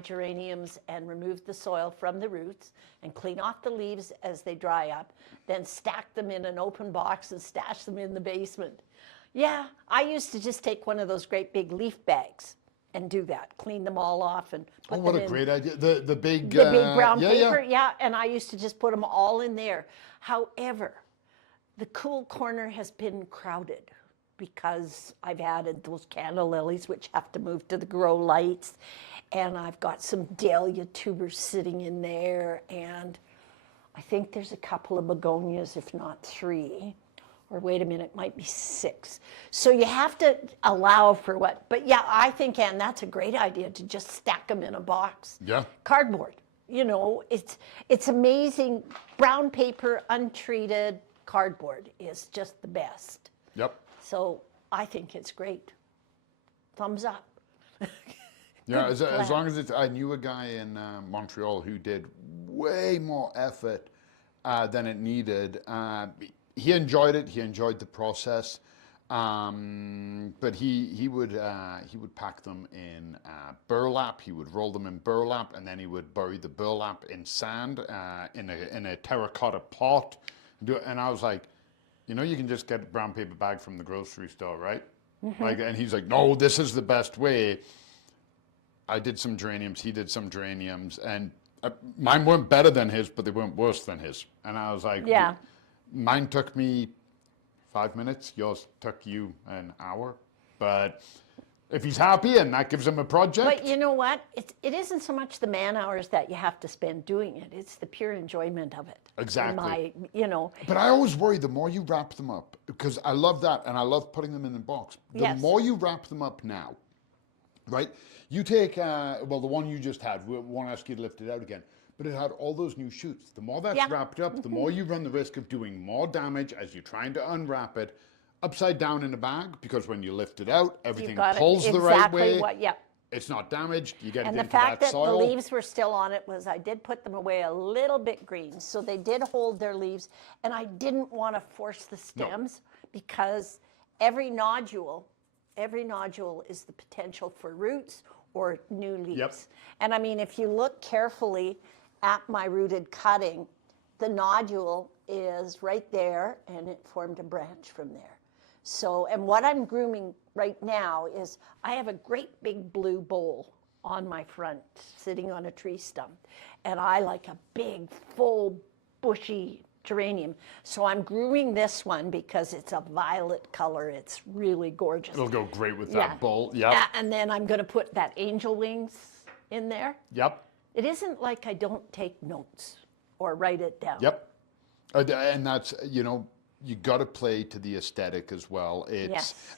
geraniums and remove the soil from the roots and clean off the leaves as they dry up, then stack them in an open box and stash them in the basement. Yeah, I used to just take one of those great big leaf bags and do that, clean them all off and put what them a in great idea. The big brown yeah, paper. yeah. Yeah, and I used to just put them all in there. However, the cool corner has been crowded because I've added those canna lilies, which have to move to the grow lights, and I've got some dahlia tubers sitting in there, and I think there's a couple of begonias, if not 3, or wait a minute, it might be 6. So you have to allow for what, but yeah, I think, Ann, that's a great idea to just stack them in a box. Yeah. Cardboard, it's amazing. Brown paper, untreated cardboard is just the best. Yep. So I think it's great. Thumbs up. Yeah, as long as it's, I knew a guy in Montreal who did way more effort than it needed. He enjoyed it. He enjoyed the process, but he would pack them in burlap. He would roll them in burlap, and then he would bury the burlap in sand in a terracotta pot. And I was like, you can just get a brown paper bag from the grocery store, right? Mm-hmm. And he's like, no, this is the best way. I did some geraniums, he did some geraniums, and mine weren't better than his, but they weren't worse than his. And I was like, yeah, mine took me 5 minutes, yours took you an hour. But if he's happy and that gives him a project. But you know what? It isn't so much the man hours that you have to spend doing it. It's the pure enjoyment of it. Exactly. But I always worry the more you wrap them up, because I love that and I love putting them in the box. The more you wrap them up now, right? You take, the one you just had, we won't ask you to lift it out again, but it had all those new shoots. The more that's wrapped up, the more you run the risk of doing more damage as you're trying to unwrap it upside down in a bag, because when you lift it out, everything pulls the right way. It's not damaged. You get it into that soil. And the fact that the leaves were still on it was I did put them away a little bit green, so they did hold their leaves, and I didn't want to force the stems because every nodule is the potential for roots or new leaves. Yep. And I mean, if you look carefully at my rooted cutting, the nodule is right there and it formed a branch from there. So, and what I'm grooming right now is I have a great big blue bowl on my front sitting on a tree stump, and I like a big, full, bushy geranium. So I'm grooming this one because it's a violet color. It's really gorgeous. It'll go great with that bowl. Yep. And then I'm going to put that angel wings in there. Yep. It isn't like I don't take notes or write it down. Yep. And that's, you got to play to the aesthetic as well.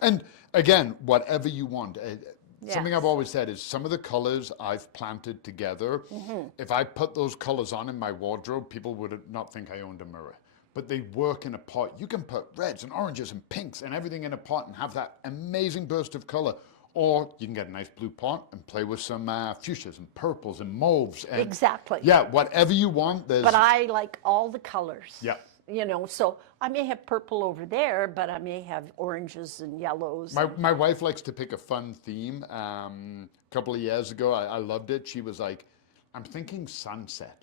And again, whatever you want. Something I've always said is some of the colors I've planted together, if I put those colors on in my wardrobe, people would not think I owned a mirror. But they work in a pot. You can put reds and oranges and pinks and everything in a pot and have that amazing burst of color. Or you can get a nice blue pot and play with some fuchsias and purples and mauves. And exactly. Yeah, whatever you want. But I like all the colors. Yeah. So I may have purple over there, but I may have oranges and yellows. My wife likes to pick a fun theme. A couple of years ago, I loved it. She was like, I'm thinking sunset.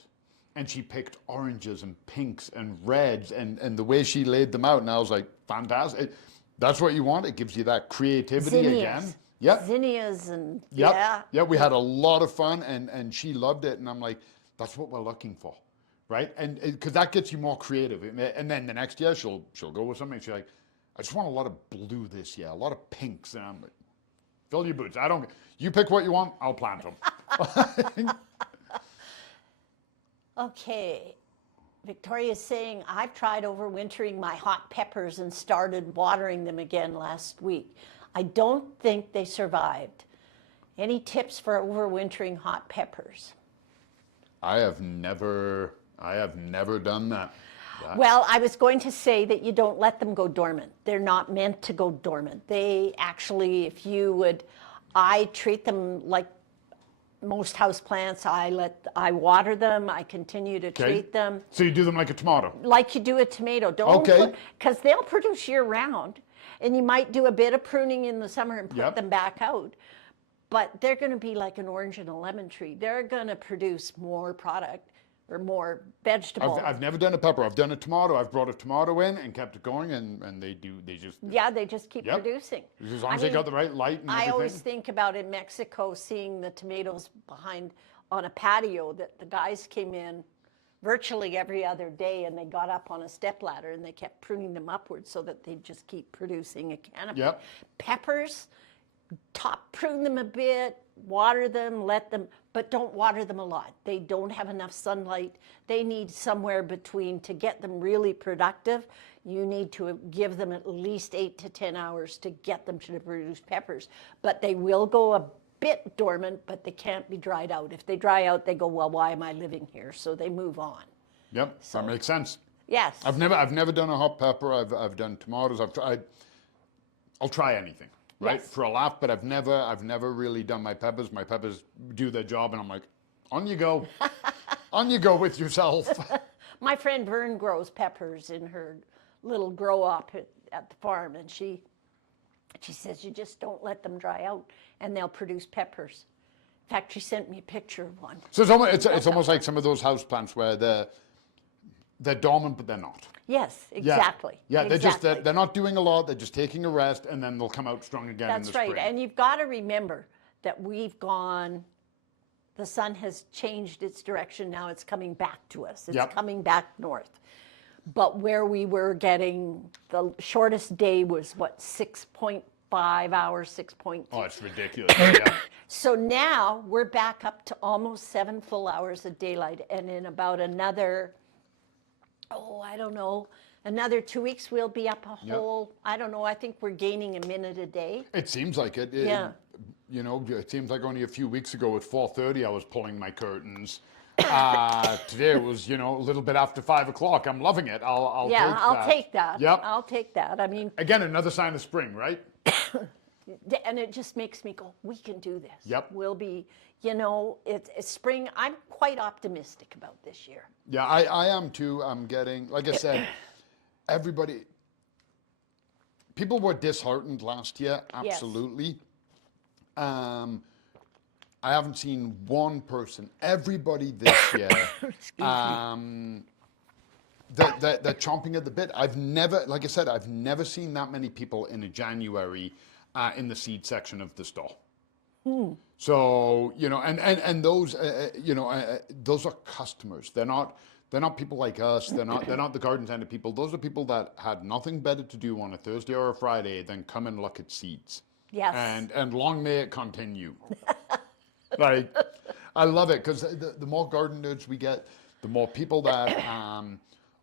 And she picked oranges and pinks and reds and the way she laid them out. And I was like, fantastic. That's what you want. It gives you that creativity again. Yep. Zinnias and yeah, we had a lot of fun and she loved it. And I'm like, that's what we're looking for. Right, and because that gets you more creative, and then the next year she'll go with something. She's like, I just want a lot of blue this year, a lot of pinks, and I'm like, fill your boots. You pick what you want, I'll plant them. Okay, Victoria's saying I've tried overwintering my hot peppers and started watering them again last week. I don't think they survived. Any tips for overwintering hot peppers? I have never done that. Well, I was going to say that you don't let them go dormant. They're not meant to go dormant. They actually, I treat them like most houseplants, I water them. I continue to treat them So you do them like a tomato. like you do a tomato. Don't Okay. because they'll produce year round, and you might do a bit of pruning in the summer and put Yep. them back out. But they're going to be like an orange and a lemon tree. They're going to produce more product or more vegetables. I've never done a pepper. I've done a tomato. I've brought a tomato in and kept it going, and they just keep Yep. producing. as long as they got the right light and everything. I always think about in Mexico seeing the tomatoes behind on a patio that the guys came in virtually every other day, and they got up on a stepladder and they kept pruning them upwards so that they just keep producing a canopy. Yep. Peppers, prune them a bit, water them, but don't water them a lot. They don't have enough sunlight. They need somewhere between, to get them really productive, you need to give them at least 8 to 10 hours to get them to produce peppers. But they will go a bit dormant, but they can't be dried out. If they dry out, they go, well, why am I living here? So they move on. Yep, that makes sense. Yes. I've never done a hot pepper. I've done tomatoes. I'll try anything, right? Yes. For a laugh, but I've never really done my peppers. My peppers do their job, and I'm like, on you go. On you go with yourself. My friend Vern grows peppers in her little grow up at the farm, and she says you just don't let them dry out and they'll produce peppers. In fact, she sent me a picture of one. So it's almost like some of those house plants where they're dormant, but they're not. Yes, exactly. Yeah, exactly. they're not doing a lot. They're just taking a rest, and then they'll come out strong again in the That's right. spring. And you've got to remember that the sun has changed its direction. Now it's coming back to us. It's Yep. coming back north. But where we were getting, the shortest day was 6.5 hours, 6.2. Oh, it's ridiculous. Yeah. So now we're back up to almost 7 full hours of daylight. And in about another, another 2 weeks, we'll be up a whole, I think we're gaining a minute a day. It seems like it. Yeah. It seems like only a few weeks ago at 4:30 I was pulling my curtains. Today it was, a little bit after 5 o'clock. I'm loving it. I'll take that. Yep. I'll take that. I mean, Again, another sign of spring, right? and it just makes me go, we can do this. Yep. We'll be, it's spring. I'm quite optimistic about this year. Yeah, I am too. I'm getting, like I said, people were disheartened last year, absolutely. I haven't seen one person, everybody this year, they're chomping at the bit. I've never seen that many people in a January in the seed section of the store. So, and those, those are customers. They're not people like us. They're not the garden center people. Those are people that had nothing better to do on a Thursday or a Friday than come and look at seeds. Yes. And long may it continue. Like, I love it because the more garden nerds we get, the more people that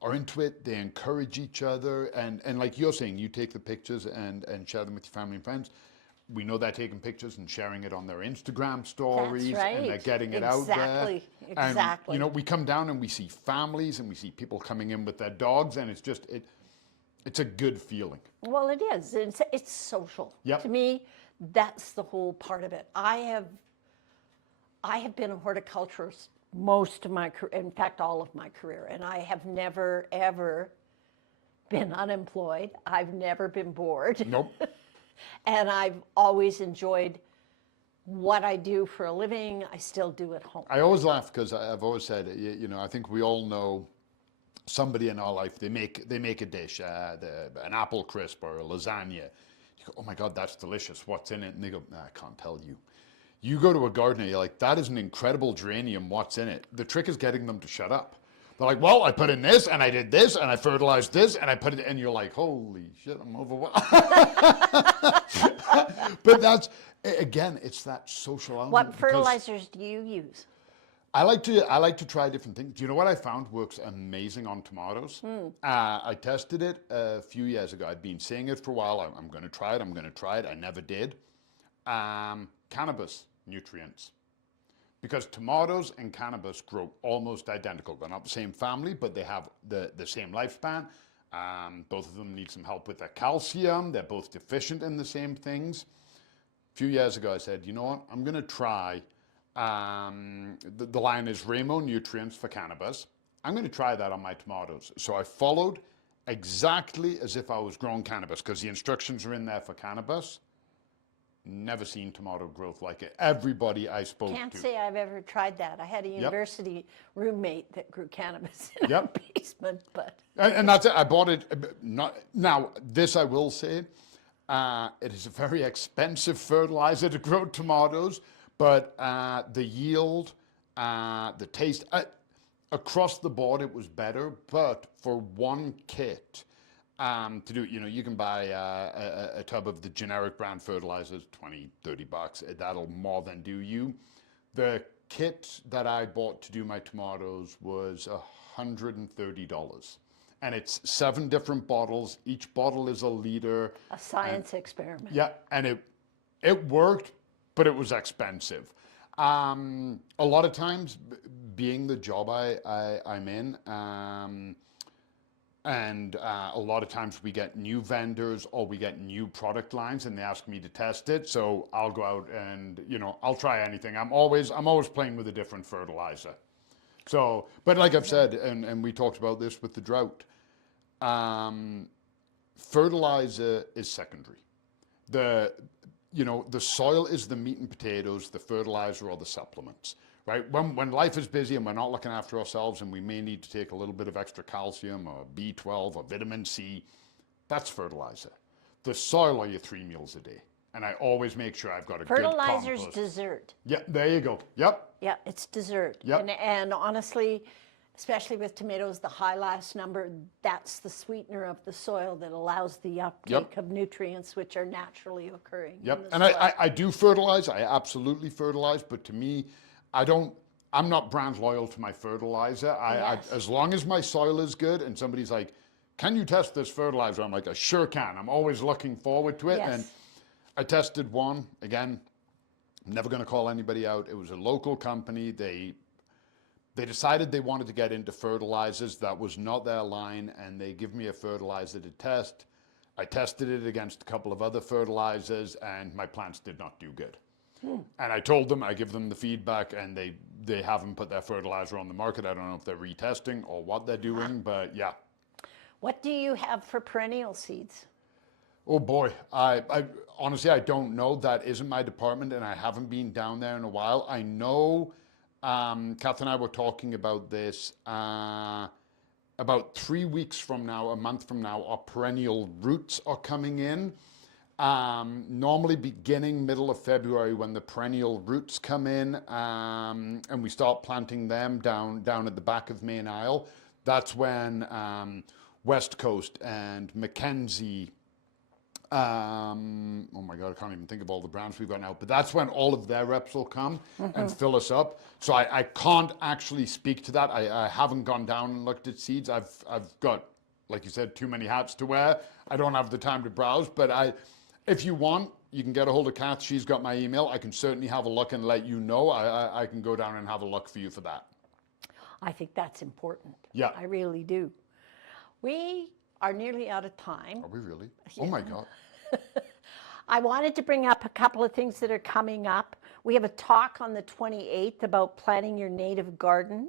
are into it. They encourage each other, and like you're saying, you take the pictures and share them with your family and friends. We know they're taking pictures and sharing it on their Instagram stories, That's right. and they're getting it out there. Exactly. And we come down and we see families and we see people coming in with their dogs, and it's just it's a good feeling. Well, it is. It's social. Yep. To me, that's the whole part of it. I have been a horticulturist most of my career, in fact, all of my career, and I have never, ever been unemployed. I've never been bored. Nope. And I've always enjoyed what I do for a living. I still do at home. I always laugh because I've always said, I think we all know somebody in our life, they make a dish, an apple crisp or a lasagna. You go, oh my God, that's delicious. What's in it? And they go, I can't tell you. You go to a gardener, you're like, that is an incredible geranium. What's in it? The trick is getting them to shut up. They're like, well, I put in this, and I did this, and I fertilized this, and I put it, and you're like, holy shit, I'm overwhelmed. But that's, again, it's that social element. What fertilizers do you use? I like to try different things. Do you know what I found works amazing on tomatoes? I tested it a few years ago. I'd been saying it for a while. I'm going to try it. I never did. Cannabis nutrients. Because tomatoes and cannabis grow almost identical. They're not the same family, but they have the same lifespan. Both of them need some help with their calcium. They're both deficient in the same things. A few years ago, I said, you know what? I'm going to try The line is Ramo Nutrients for Cannabis. I'm going to try that on my tomatoes. So I followed exactly as if I was growing cannabis, because the instructions are in there for cannabis. Never seen tomato growth like it. Everybody I spoke Can't to. say I've ever tried that. I had a university roommate that grew cannabis in our basement, but And that's it. I bought it. Now, this I will say, it is a very expensive fertilizer to grow tomatoes, but the yield, the taste, across the board, it was better. But for one kit, to do, you can buy a tub of the generic brand fertilizers, 20, 30 bucks. That'll more than do you. The kit that I bought to do my tomatoes was $130. And it's 7 different bottles. Each bottle is a liter. a science experiment. Yeah, and it worked, but it was expensive. A lot of times, being the job I'm in, and a lot of times we get new vendors or we get new product lines and they ask me to test it. So I'll go out and, I'll try anything. I'm always playing with a different fertilizer. So, but like I've said, and we talked about this with the drought, fertilizer is secondary. The soil is the meat and potatoes, the fertilizer or the supplements. Right? When life is busy and we're not looking after ourselves and we may need to take a little bit of extra calcium or B12 or vitamin C, that's fertilizer. The soil are your 3 meals a day. And I always make sure I've got a Fertilizer's good compost. dessert. Yeah, there you go. Yep. Yeah, it's dessert. Yep. And honestly, especially with tomatoes, the high last number, that's the sweetener of the soil that allows the uptake of nutrients which are naturally occurring. Yep. In the And soil. I do fertilize. I absolutely fertilize. But to me, I'm not brand loyal to my fertilizer. As long as my soil is good and somebody's like, can you test this fertilizer? I'm like, I sure can. I'm always looking forward to it. Yes. And I tested one. Again, I'm never going to call anybody out. It was a local company. They decided they wanted to get into fertilizers. That was not their line. And they give me a fertilizer to test. I tested it against a couple of other fertilizers and my plants did not do good. And I told them, I give them the feedback, and they haven't put their fertilizer on the market. I don't know if they're retesting or what they're doing, but yeah. What do you have for perennial seeds? Oh boy, I honestly, I don't know. That isn't my department, and I haven't been down there in a while. I know Kath and I were talking about this. About 3 weeks from now, a month from now, our perennial roots are coming in. Normally beginning middle of February when the perennial roots come in, and we start planting them down at the back of Main Isle. That's when West Coast and Mackenzie, oh my God, I can't even think of all the brands we've got now, but that's when all of their reps will come and fill us up. So I can't actually speak to that. I haven't gone down and looked at seeds. I've got, like you said, too many hats to wear. I don't have the time to browse, but if you want, you can get a hold of Kath. She's got my email. I can certainly have a look and let you know. I can go down and have a look for you for that. I think that's important. Yeah. I really do. We are nearly out of time. Are we really? Oh my God. I wanted to bring up a couple of things that are coming up. We have a talk on the 28th about planting your native garden.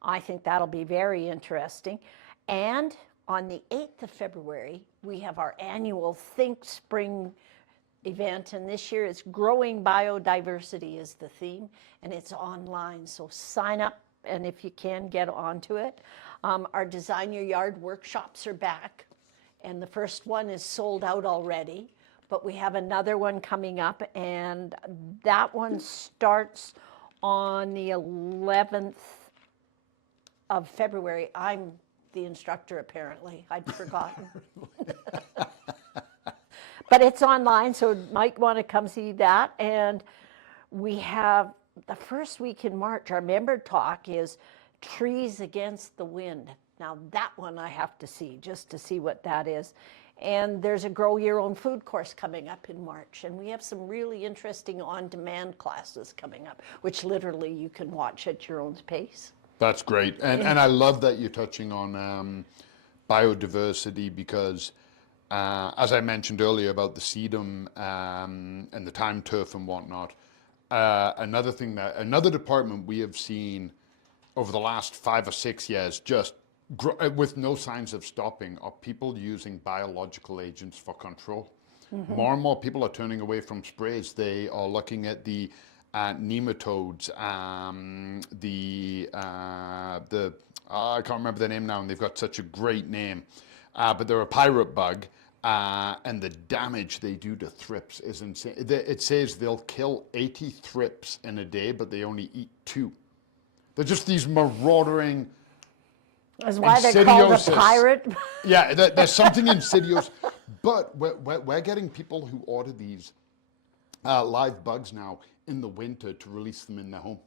I think that'll be very interesting. And on the 8th of February, we have our annual Think Spring event, and this year it's Growing Biodiversity is the theme, and it's online, so sign up, and if you can, get onto it. Our Design Your Yard workshops are back, and the first one is sold out already, but we have another one coming up, and that one starts on the 11th of February. I'm the instructor, apparently. I'd forgotten. But it's online, so you might want to come see that. And we have the first week in March, our member talk is Trees Against the Wind. Now that one I have to see, just to see what that is. And there's a Grow Your Own Food course coming up in March. And we have some really interesting on-demand classes coming up, which literally you can watch at your own pace. That's great. And I love that you're touching on biodiversity because, as I mentioned earlier about the sedum and the time turf and whatnot, Another department we have seen over the last 5 or 6 years, just with no signs of stopping, are people using biological agents for control. More and more people are turning away from sprays. They are looking at the nematodes, I can't remember the name now, and they've got such a great name, but they're a pirate bug, and the damage they do to thrips is insane. It says they'll kill 80 thrips in a day, but they only eat 2. They're just these marauding. That's why they're called a pirate. Yeah, there's something insidious. But we're getting people who order these live bugs now in the winter to release them in their home.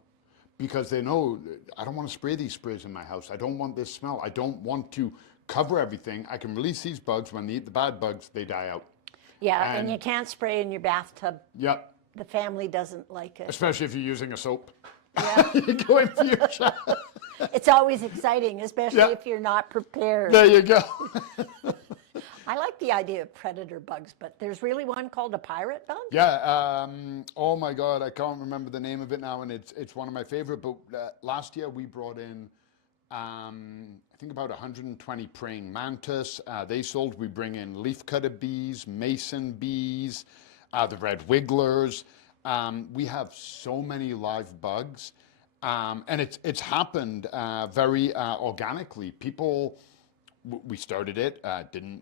Because they know, I don't want to spray these sprays in my house. I don't want this smell. I don't want to cover everything. I can release these bugs. When they eat the bad bugs, they die out. Yeah, and you can't spray in your bathtub. Yep. The family doesn't like it. Especially if you're using a soap. Yeah. You go in for your shower. It's always exciting, especially if you're not prepared. There you go. I like the idea of predator bugs, but there's really one called a pirate bug? Yeah. Oh my God, I can't remember the name of it now, and it's one of my favorite. But last year we brought in, I think about 120 praying mantis. They sold. We bring in leafcutter bees, mason bees, the red wigglers. We have so many live bugs, and it's happened very organically. People, we started it, didn't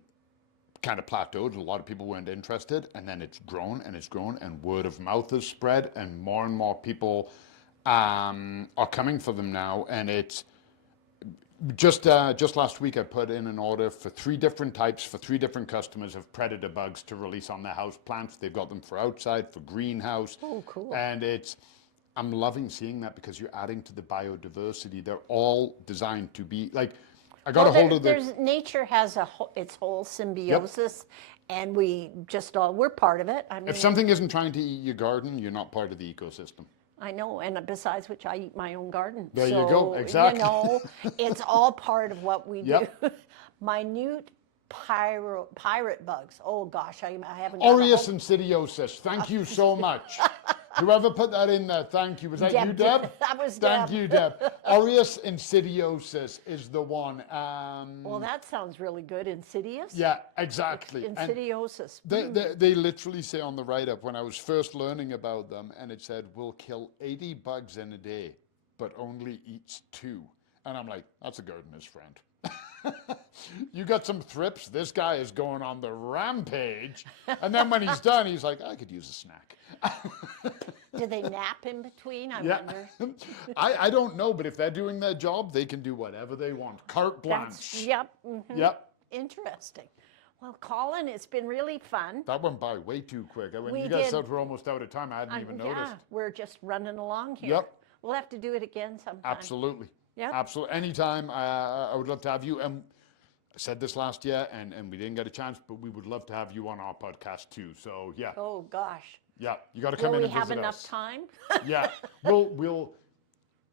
kind of plateaued. A lot of people weren't interested, and then it's grown and it's grown, and word of mouth has spread, and more people are coming for them now. And it's just last week I put in an order for 3 different types for 3 different customers of predator bugs to release on their house plants. They've got them for outside, for greenhouse. Oh, cool. And I'm loving seeing that because you're adding to the biodiversity. They're all designed to be like, I got a hold of nature has its whole symbiosis, and we're part of it. I mean, if something isn't trying to eat your garden, you're not part of the ecosystem. I know, and besides which, I eat my own garden. There you go, exactly. You know, it's all part of what we do. Minute pirate bugs. Oh gosh, I haven't. Aureus insidiosus. Thank you so much. Whoever put that in there, thank you. Was that you, Deb? That was Thank Deb. you, Deb. Aureus insidiosus is the one. Well, that sounds really good. Insidious? Yeah, exactly. Insidiosus. They literally say on the write-up, when I was first learning about them, and it said, we'll kill 80 bugs in a day, but only eats 2. And I'm like, that's a gardener's friend. You got some thrips, this guy is going on the rampage. And then when he's done, he's like, I could use a snack. Do they nap in between? I wonder. I don't know, but if they're doing their job, they can do whatever they want. Carte blanche. Yep. Mm-hmm. Yep. Interesting. Well, Colin, it's been really fun. That went by way too quick. When We you guys did. said we're almost out of time, I hadn't even noticed. Yeah, we're just running along here. Yep. We'll have to do it again sometime. Absolutely. Yep. Absolutely. Anytime, I would love to have you. I said this last year, and we didn't get a chance, but we would love to have you on our podcast too. So yeah. Oh gosh. Yeah, you got to come in and visit us. Will we have enough time? Yeah,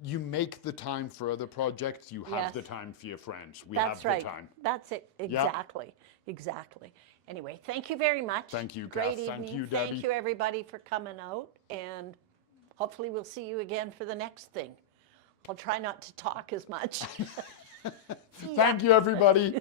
you make the time for other projects. You have the time for your friends. That's have right. the time. That's it. Exactly. Exactly. Anyway, thank you very much. Thank you, Great Kath. evening. Thank you, Debbie. Thank you, everybody, for coming out, and hopefully we'll see you again for the next thing. I'll try not to talk as much. Thank you, everybody.